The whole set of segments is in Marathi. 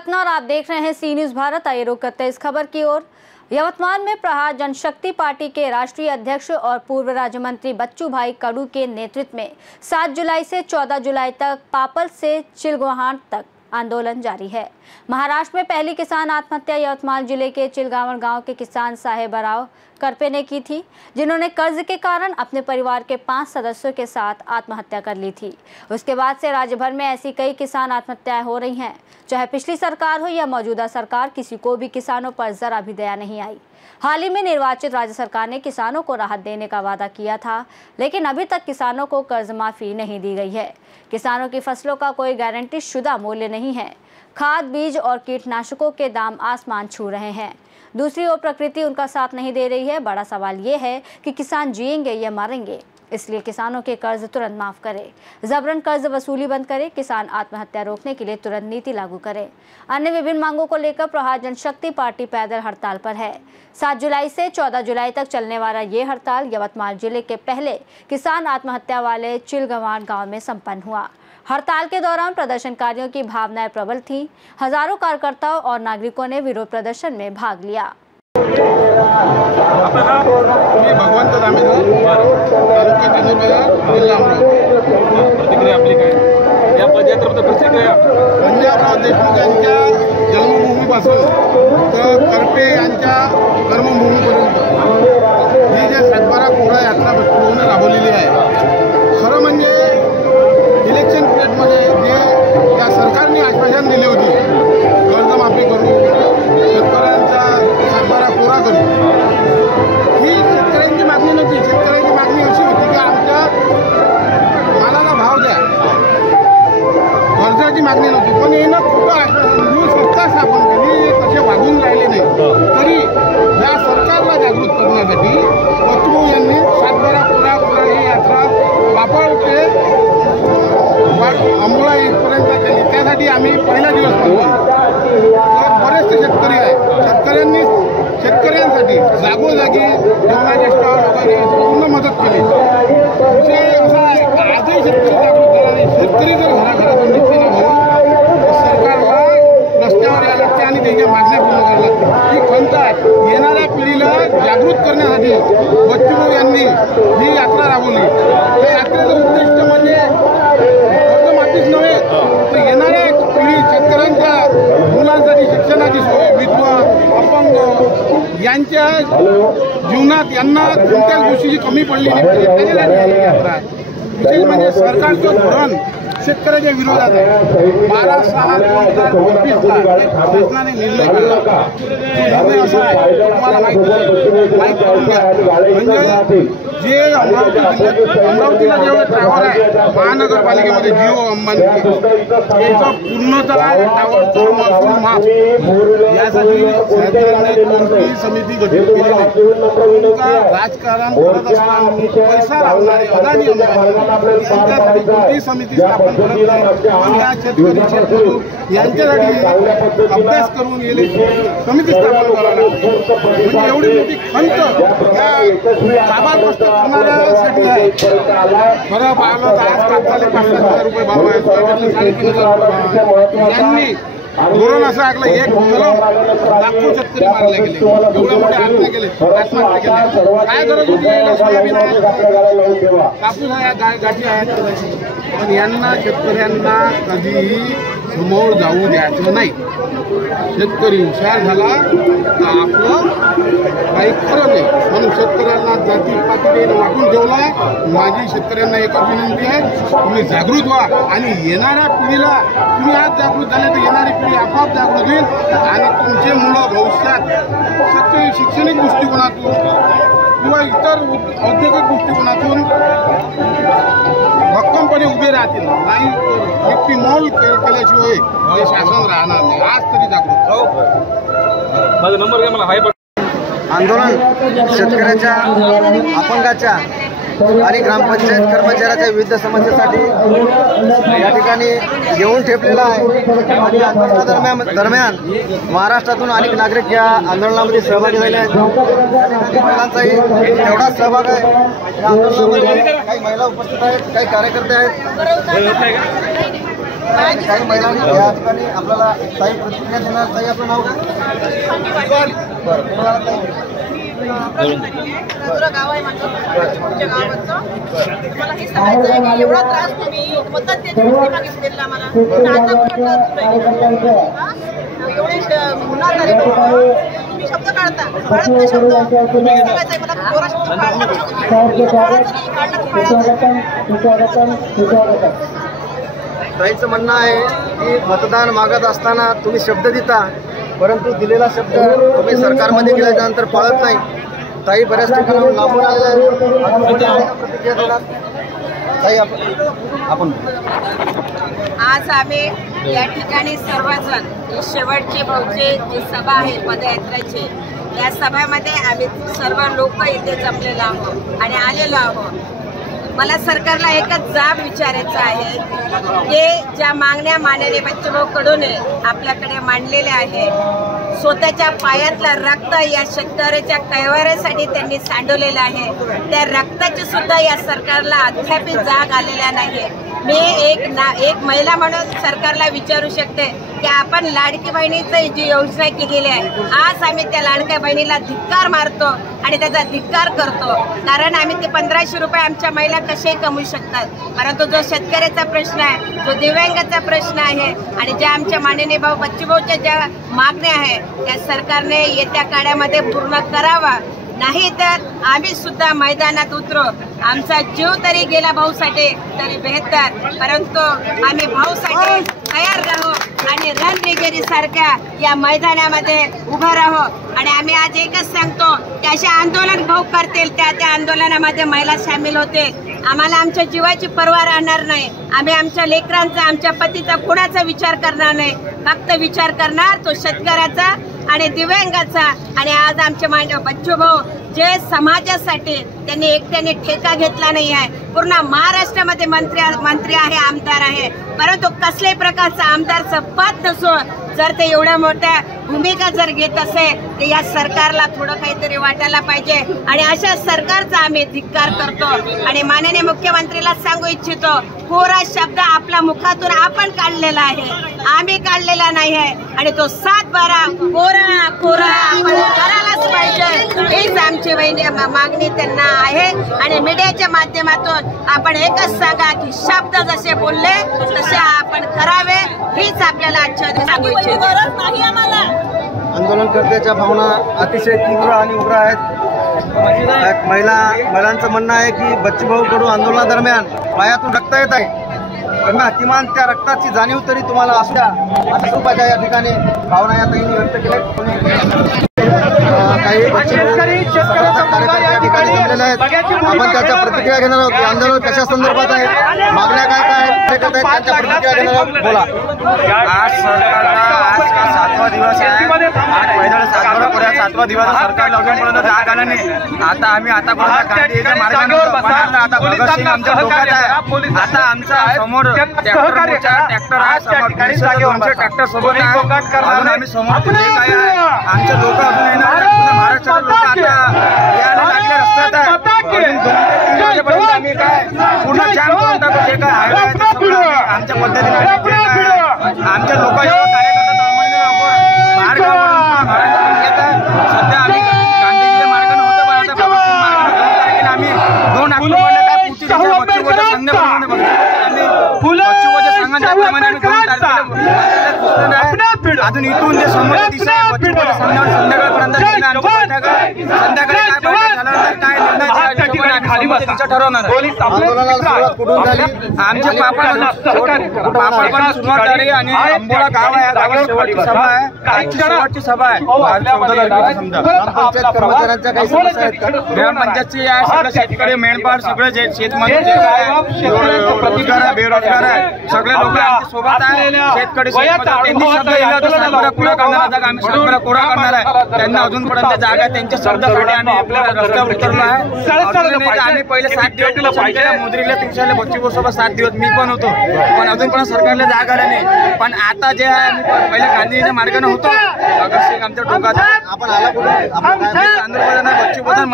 पटना और आप देख रहे हैं सी न्यूज़ भारत। आइए रुक करते हैं इस खबर की ओर। यवतमाल में प्रहार जनशक्ति पार्टी के राष्ट्रीय अध्यक्ष और पूर्व राज्य मंत्री बच्चू भाई कडू के नेतृत्व में 7 जुलाई से 14 जुलाई तक पापल से चिलगवाहाट तक आंदोलन जारी है। महाराष्ट्र में पहली किसान आत्महत्या यवतमाल जिले के चिलगावण गांव के किसान साहेबराव करपे ने की थी, जिन्होंने कर्ज के कारण अपने परिवार के 5 सदस्यों के साथ आत्महत्या कर ली थी। उसके बाद से राज्य भर में ऐसी कई किसान आत्महत्याएं हो रही हैं। चाहे पिछली सरकार हो या मौजूदा सरकार, किसी को भी किसानों पर जरा भी दया नहीं आई। हाल ही में निर्वाचित राज्य सरकार ने किसानों को राहत देने का वादा किया था, लेकिन अभी तक किसानों को कर्ज माफी नहीं दी गई है। किसानों की फसलों का कोई गारंटी शुदा मूल्य नहीं है। खाद, बीज और कीटनाशकों के दाम आसमान छू रहे हैं। दूसरी ओर प्रकृति उनका साथ नहीं दे रही है। बड़ा सवाल ये है कि किसान जिएंगे या मरेंगे। इसलिए किसानों के कर्ज तुरंत माफ करे, जबरन कर्ज वसूली बंद करे, किसान आत्महत्या रोकने के लिए तुरंत नीति लागू करे। अन्य विभिन्न मांगों को लेकर प्रहार जनशक्ति पार्टी पैदल हड़ताल पर है। 7 जुलाई से 14 जुलाई तक चलने वाला ये हड़ताल यवतमाल जिले के पहले किसान आत्महत्या वाले चिलगवाहाट गाँव में संपन्न हुआ। हड़ताल के दौरान प्रदर्शनकारियों की भावनाएं प्रबल थीं। हजारों कार्यकर्ताओं और नागरिकों ने विरोध प्रदर्शन में भाग लिया। भगवंत दामेकर, तालुका चंद्रपूर, जिल्हा अमरावती। प्रतिक्रिया आपली काय? या पदयात्रेबद्दल प्रतिक्रिया? पंजाबराव देशमुख यांच्या जन्मभूमीपासून तर करपे यांच्या कर्मभूमीपर्यंत ही जे सातबारा कोहळा यात्रा बसवून राबवलेली आहे। खरं म्हणजे इलेक्शन पिरियडमध्ये जे या सरकारने आश्वासन दिले होते, कर्जमाफी करू, शेतकऱ्यांचा सातबारा कोरा करू, ही शेतकऱ्यांची मागणी नव्हती। शेतकऱ्यांची मागणी अशी होती की आमच्या मालाला भाव द्या, कर्जाची मागणी नव्हती। पण येणं खोटं आश्वासन देऊन सत्ता स्थापन केली, तसे वागून राहिले नाही। तरी या सरकारला जागृत करण्यासाठी बच्चू यांनी सातबारा कोरा ही यात्रा पापड ते अंबोळा इथपर्यंत केली। त्यासाठी आम्ही पहिला दिवस तर बरेचसे शेतकरी आहेत। शेतकऱ्यांसाठी जागोजागी जेवणाचे स्टॉल वगैरे पूर्ण मदत केली। विषय असा आहे की आजही शेतकरी जागृत झाला नाही। शेतकरी जर घराघरातून निघते ना भाऊ, रस्त्यावर यायला लागते आणि त्याच्या मागण्या पूर्ण करायला लागते। ही खंत आहे। येणाऱ्या पिढीला जागृत करण्यासाठी बच्चू यांनी ही यात्रा राबवली। या यात्रेचं उद्दिष्ट म्हणजे कर्जमाफीच नव्हे, तर येणाऱ्या पिढी शेतकऱ्यांच्या मुलांसाठी शिक्षणाची सोय, विधवा, अपंग यांच्या जीवनात यांना कोणत्याच गोष्टीची कमी पडली नाही त्याच्यासाठी ही यात्रा आहे। विशेष म्हणजे सरकारचं धोरण शेतकऱ्याच्या विरोधात आहे। 12/6/2024 शासनाने निर्णय केला। तो निर्णय असा आहे, तुम्हाला माहित करून घ्या। म्हणजे जे अमरावतीला जेवढे टावर आहे महानगरपालिकेमध्ये जिओ अंबानी, याचा पूर्णतः टावरचं महसूल माफ यासाठी सरकारने कोणतीही समिती गठीत केली नाही। राजकारण करत असताना पैसा लावणारे अदानी अंबानी यांच्यासाठी कोणतीही समिती स्थापन करत नाही। या शेतकरी यांच्यासाठी अभ्यास करून गेले समिती स्थापन करायला म्हणजे एवढी मोठी खंत या लाभाग्रस्त करणाऱ्यासाठी आहे। खरं पाहिलं तर आज कापसाले 5,00,000 रुपये भाव आहे, सोयाबीनला 3,500 रुपये भाव आहे। यांनी धोरण असं ऐकलं, एक लाखो शेतकरी मारले गेले, एवढे मोठे आत्महत्या केले। काय गरज होती? सोयाबीन आहे, कापूस आहे, गाठी आहेत, पण यांना शेतकऱ्यांना कधीही समोर जाऊ द्यायचं नाही। शेतकरी हुशार झाला तर आपलं काही खरं नाही, म्हणून शेतकऱ्यांना जातीपातीने वाटून ठेवला। माझी शेतकऱ्यांना एकच विनंती आहे, तुम्ही जागृत व्हा आणि येणाऱ्या पिढीला तुम्ही आज जागृत झाले तर येणारी पिढी आपोआप जागृत होईल आणि तुमचे मुलं भविष्यात शैक्षणिक दृष्टिकोनातून किंवा इतर औद्योगिक दृष्टिकोनातून भक्कमपणे उभे राहतील। नाही एकटी मौल केल्याशिवाय हे शासन राहणार नाही। आज तरी जागृत हो। माझा नंबर घ्या, मला हाय आंदोलन शेतकऱ्याच्या, अपंगाच्या आणि ग्रामपंचायत कर्मचाऱ्याच्या विविध समस्येसाठी या ठिकाणी येऊन ठेपलेला आहे। आणि आंदोलना दरम्यान महाराष्ट्रातून अनेक नागरिक या आंदोलनामध्ये सहभागी झाले आहेत। महिलांचाही तेवढाच सहभाग आहे या आंदोलनामध्ये। काही महिला उपस्थित आहेत, काही कार्यकर्ते आहेत। काही महिलांनी या ठिकाणी आपल्याला काही प्रतिक्रिया देणार. ताई, आपलं नाव काय? बरं, तुम्हाला ताई? गाव आहे माझं, तुमच्या गावाचं. मला हे सांगायचं आहे की एवढा त्रास तुम्ही मतदान द्यायची गोष्टी मागितलेला आम्हाला, आता एवढे गुन्हा झाले तुम्ही शब्द काढता, काढत नाही शब्द. तुम्ही सांगायचं आहे मला कोरा शब्द काढला. ताईचं म्हणणं आहे की मतदान मागत असताना तुम्ही शब्द देता, परंतु दिलेला शब्द तुम्ही सरकारमध्ये गेल्याच्यानंतर पाळत नाही. ताई बऱ्याच ठिकाणाहून लांबून आलेल्या आहेत. प्रतिक्रिया देणार. ताई, आपण आज आम्ही या ठिकाणी सर्वजण शेवटचे भाऊचे जी सभा आहे पदयात्रेची, त्या सभेमध्ये आम्ही सर्व लोक इथे जमलेलो आहोत आणि आलेलो आहोत. मला सरकारला एकच जाब विचारायचा आहे की ज्या मागण्या माननीय बच्चूभाऊ कडूने आपल्याकडे मांडलेल्या आहे, स्वतःच्या पायातलं रक्त या शेतकऱ्याच्या कैवाऱ्यासाठी त्यांनी सांडवलेलं आहे, त्या रक्ताची सुद्धा या सरकारला अद्याप जाग आलेल्या नाही. मी एक महिला म्हणून सरकारला विचारू शकते की आपण लाडकी बहिणीची जी योजना केलेली आहे, आज आम्ही त्या लाडक्या बहिणीला धिक्कार मारतो आणि त्याचा धिक्कार करतो. कारण आम्ही ते 1500 रुपये आमच्या महिला कसे कमवू शकतात. परंतु जो शेतकऱ्याचा प्रश्न आहे, जो दिव्यांगाचा प्रश्न आहे आणि ज्या आमच्या माननीय भाऊ बच्चूभाऊच्या ज्या मागण्या आहेत, त्या सरकारने येत्या काळामध्ये पूर्ण करावा. नाही तर आम्ही सुद्धा मैदानात उतरू. आमचा जीव तरी गेला भाऊसाठी तरी बेहतर, परंतु आम्ही भाऊसाठी तयार राहू आणि रणरेगेरी सारख्या या मैदानामध्ये उभं राहू. आणि आम्ही आज एकच सांगतो की असे आंदोलन भाऊ करतील त्या आंदोलनामध्ये महिला सामील होतील. आम्हाला आमच्या जीवाची पर्वा राहणार नाही. आम्ही आमच्या लेकरांचा, आमच्या पतीचा, कुणाचा विचार करणार नाही. फक्त विचार करणार तो शेतकऱ्याचा आणि दिव्यांगाचा. आणि आज आमचे बच्चूभाऊ जे समाजासाठी त्यांनी एकट्याने ठेका घेतला नाही आहे, पूर्ण महाराष्ट्रामध्ये मंत्री आहे, आमदार आहे, परंतु कसल्याही प्रकारचं आमदारचं पद नसून जर ते एवढ्या मोठ्या भूमिका जर घेत असेल तर या सरकारला थोडं काहीतरी वाटायला पाहिजे. आणि अशा सरकारचा आम्ही धिक्कार करतो. आणि माननीय मुख्यमंत्रीला सांगू इच्छितो, कोरा शब्द आपल्या मुखातून आपण काढलेला आहे, आम्ही काढलेला नाही आहे. आणि तो 7/12 कोरा आपण करायलाच पाहिजे, हीच आमची मागणी त्यांना आहे. आणि मीडियाच्या माध्यमातून आपण एकच सांगा की शब्द जसे बोलले तसे आपण करावे, हीच आपल्याला आजच्या दिवशी सांगू इच्छितो. आंदोलनकर्त्याच्या भावना अतिशय तीव्र आणि उग्र आहेत. महिलांचं म्हणणं आहे की बच्चूभाऊ कडू आंदोलनादरम्यान पायातून रक्त येत आहे, त्यांना किमान त्या रक्ताची जाणीव तरी तुम्हाला असू द्या, अशा स्वरूपाच्या या ठिकाणी भावना या ताईंनी व्यक्त केल्या. काही कार्यकर्ते या ठिकाणी जमलेले आहेत. आपण त्याच्या प्रतिक्रिया घेणार आहोत. आंदोलन कशा संदर्भात आहे, मागण्या काय काय आहेत, त्यांच्या प्रतिक्रिया घेणार आहोत. बोला. आज सरकारला आज का 7वा दिवस आहे. आज पैदल 7वा दिवस सरकारला अजूनपर्यंत जाग आला नाही. आता आम्ही आतापर्यंत गांधीच्या मार्गाने आता भगतसिंग आमच्या डोक्यात आहे. आता आमचा समोर ट्रॅक्टर आहे, समोर 200 ट्रॅक्टर सोबत आहे. अजून आम्ही समोर जे काय आहे आमचे लोक अजून येणार, महाराष्ट्राचे लोक आता यायला लागले रस्त्यात आहे. अजून 2 ते 3 वाजेपर्यंत आम्ही काय पूर्ण जाम करून टाकू. जे काय हायवे आहे ते सगळं आमच्या पद्धतीने आमच्या लोक कार्यकर्ता महाराष्ट्रातून येत आहे. सध्या आम्ही गांधीजीच्या मार्गाने होतो, पण आता भगतसिंग मार्गाने आम्ही 2 ऑक्टोबरला काय पुढची दिशा बच्चूभाऊच्या संघाप्रमाणे बघतो. आम्ही बच्चूभाऊच्या संघांच्याप्रमाणे आम्ही 2 तारखेला अजून इथून जे समोर दिशा आहे बच्चूभाऊच्या संघावर संध्याकाळपर्यंत आमची बैठक आहे. संध्याकाळी काय बैठक झाल्यानंतर काय निर्णय दिशा ठरवणार आहे. आमच्या पापड सुरुवात झाली आणि अंबोला गाव आहे, गावात शेवटची सभा आहे, शेवटची सभा आहे 14 तारखेला. समजा कर्मचाऱ्यांच्या काही समस्या आहेत का? ग्रामपंचायतची आहे, सगळं शेतकरी मेंढपाळ सगळे जे शेतमजूर जे रोजगार आहे, बेरोजगार आहे, सगळे लोक आमच्या सोबत आहे. शेतकरी त्यांनी शब्द दिला तर सातबारा कोरा करणार आहे. आम्ही सातबारा कोरा करणार आहे. त्यांना अजूनपर्यंत जागा त्यांच्या शब्दासाठी आम्ही आपल्याला रस्त्यावर उतरलो आहे. आम्ही पहिले 7 दिवस मोदरीला 300 बच्चू सोबत 7 दिवस मी पण होतो, पण अजून पण सरकारला जाग आला नाही. पण आता जे पहिले गांधीच्या मार्गाने होतो भगतसिंग आमच्या टोकात आपण आला कुठे बच्चू बद्दल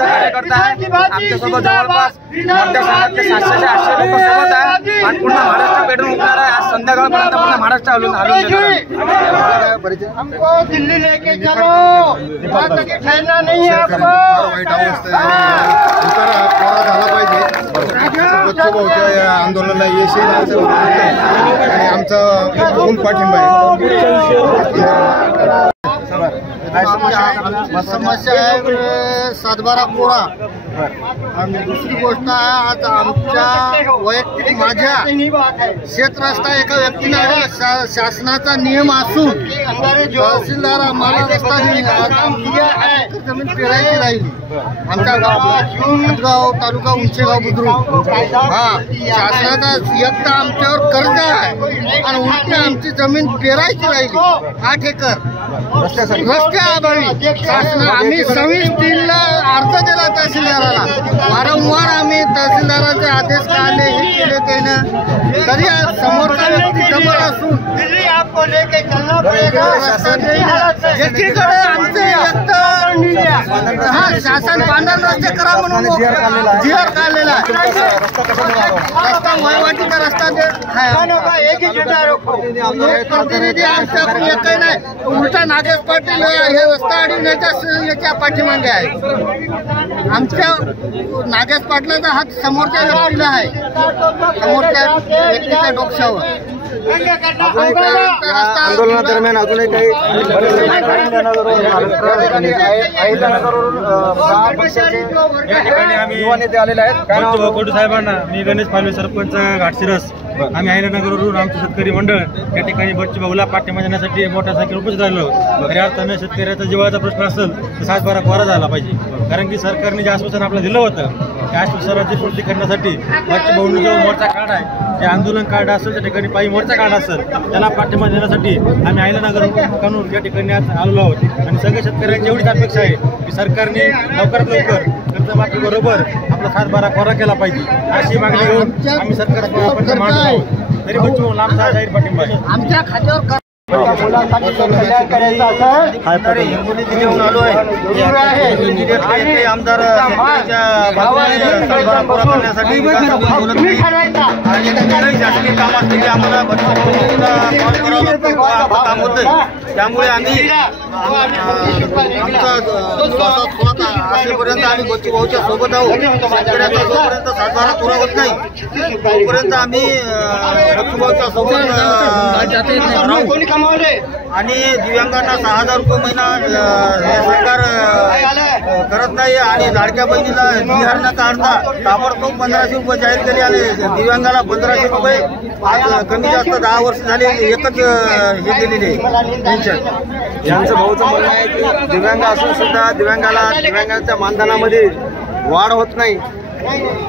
कार्यकर्ता आहे आमच्यासोबत जवळपास मतदारसंघातले 700-800 लोक सोबत आहे आणि पूर्ण महाराष्ट्र पेटून उठणार आहे. आज संध्याकाळपर्यंत पूर्ण महाराष्ट्र हलून हमको दिल्ली लेके चलो, वहाँ तक ठहरना नहीं है आपको. वाईट अवस्था आहे. पोरा झाला पाहिजे. बच्चू भाऊच्या या आंदोलनाला यश येईल आणि आमचा पूर्ण पाठिंबा आहे. समस्या आहे 7-12 पोळा आणि दुसरी गोष्ट आहे आज आमच्या वैयक्तिक माझ्या शेत रस्ता एका व्यक्तीला शासनाचा नियम असून तहसीलदार आम्हाला रस्ता जमीन पेरायची राहिली. आमच्या गाव तालुका उंचेगाव बुद्रुक शासनाचा एकदा आमच्यावर कर्ज आहे आणि उलटी आमची जमीन पेरायची राहिली 8 एकर रस्त्याअभावी. शासन आम्ही 26/3 अर्ज दिला तहसीलदाराला. वारंवार आम्ही तहसीलदाराचे आदेश काढले हे केले त्यानं तरी समोरचा व्यक्ती जवळ असून एकीकडे आमचे शासन पांढर रस्ते करा म्हणून जीआर काढलेला रस्ता वयवाटीचा रस्ता प्रतिनिधी आमच्याकडून एकही नाही. उलटा नागेश पाटील हे रस्ता अडवण्याच्या पाठीमागे आहे. आमच्या नागेश पाटलाचा हात समोरच्या व्यक्तीला आहे, समोरच्या व्यक्तीच्या डोक्यावर. आंदोलनादरम्यान अजूनही काही युवा नेते आलेले आहेत. कडू साहेबांना मी गणेश पालवे सरपंच घाटशिरस आम्ही अहिल्यानगरवरून आमचं शेतकरी मंडळ या ठिकाणी बच्चू भाऊला पाठिंबा देण्यासाठी मोठ्या संख्येने उपस्थित राहिलो. खऱ्या अर्थानं शेतकऱ्याचा जीवाचा प्रश्न असेल तर 7-12 कोरा झाला पाहिजे. कारण की सरकारने जे आश्वासन आपल्याला दिलं होतं त्या आश्वासनाची पूर्ती करण्यासाठी बच्चू भाऊंनी जो मोर्चा काढा आहे जे आंदोलन कार्ड असेल त्या ठिकाणी पायी मोर्चा कार्ड असेल त्याला पाठिंबा देण्यासाठी आम्ही अहिल्यानगर कानून या ठिकाणी आज आलेलो आहोत. आणि सगळ्या शेतकऱ्यांची एवढीच अपेक्षा आहे की सरकारने लवकरात लवकर कर्जमाफी बरोबर आपला 7-12 कोरा केला पाहिजे अशी मागणी घेऊन आम्ही सरकारपर्यंत मांडतो आहोत. तरी बच्चू लांबचा जाहीर पाठिंबा आहे. आमच्या खात्यावर हिंगोली जिल्ह्याहून आलो आहे. आमदार करण्यासाठी बोलत नाही आणि शासकीय काम असते की आम्हाला काम होतं. त्यामुळे आम्ही आमचा असेपर्यंत आम्ही बच्चू भाऊच्या सोबत आहोत. शेतकऱ्याचा जोपर्यंत 7-12 पुरा होत नाही तोपर्यंत आम्ही बच्चू भाऊच्या सोबत राहू. आणि दिव्यांगांना 6,000 रुपये महिना हे सरकार करत नाही आणि लाडक्या बहिणीला बिहार न काढता ताबडतोब 1500 रुपये जाहीर केले आले. दिव्यांगाला 1500 रुपये आज कमी जास्त 10 वर्ष झाले एकच हे दिलेले पेन्शन. यांचं भाऊचं म्हणणं आहे की दिव्यांग असून सुद्धा दिव्यांगाच्या मानधनामध्ये वाढ होत नाही.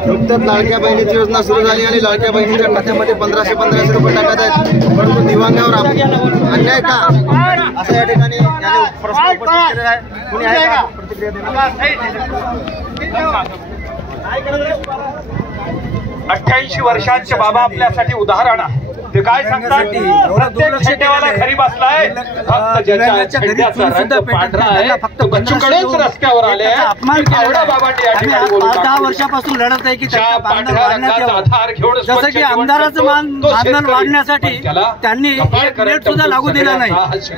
नुकतंच लाडक्या बहिणीची योजना सुरू झाली आणि लाडक्या बहिणीच्या खात्यामध्ये 1500 रुपये टाकत आहेत. परंतु दिव्यांगावर अन्याय का असं या ठिकाणी प्रश्न उपस्थित केलेला आहे. कुणी आहे का प्रतिक्रिया देणार? 88 वर्षांचे बाबा आपल्यासाठी उदाहरण आहे. ते काय सांगतात प्रत्येक छेटेवाला घरी बसलाय फक्त ज्याच्या छेड्याचा रंग पांढरा आहे फक्त बच्चू कडूच रस्त्यावर आले एवढा बाबांनी या ठिकाणी बोलून 10 वर्षापासून लढत आहे की त्याचा मानधन वाढण्यात जसं की आमदाराचं मानधन वाढण्यासाठी त्यांनी एक मिनिट सुद्धा लागू दिला नाही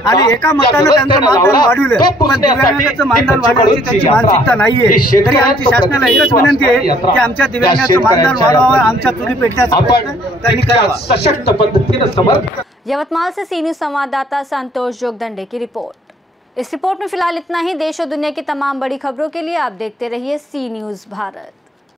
आणि एका मतानं त्यांचं मानधन वाढवलं. पण दिव्यांगाचं मानधन वाढवण्याची त्यांची मानसिकता नाहीये. तरी आमची शासनाला एकच विनंती आहे की आमच्या दिव्यांगाचं मानधन वाढवावं, आमच्या चुली पेटण्याचा प्रयत्न त्यांनी करावा. सशक्त पद्धतीने समर्थ. यवतमाल से सी न्यूज़ संवाददाता संतोष जोगदंडे की रिपोर्ट। इस रिपोर्ट में फिलहाल इतना ही। देश और दुनिया की तमाम बड़ी खबरों के लिए आप देखते रहिए सी न्यूज़ भारत।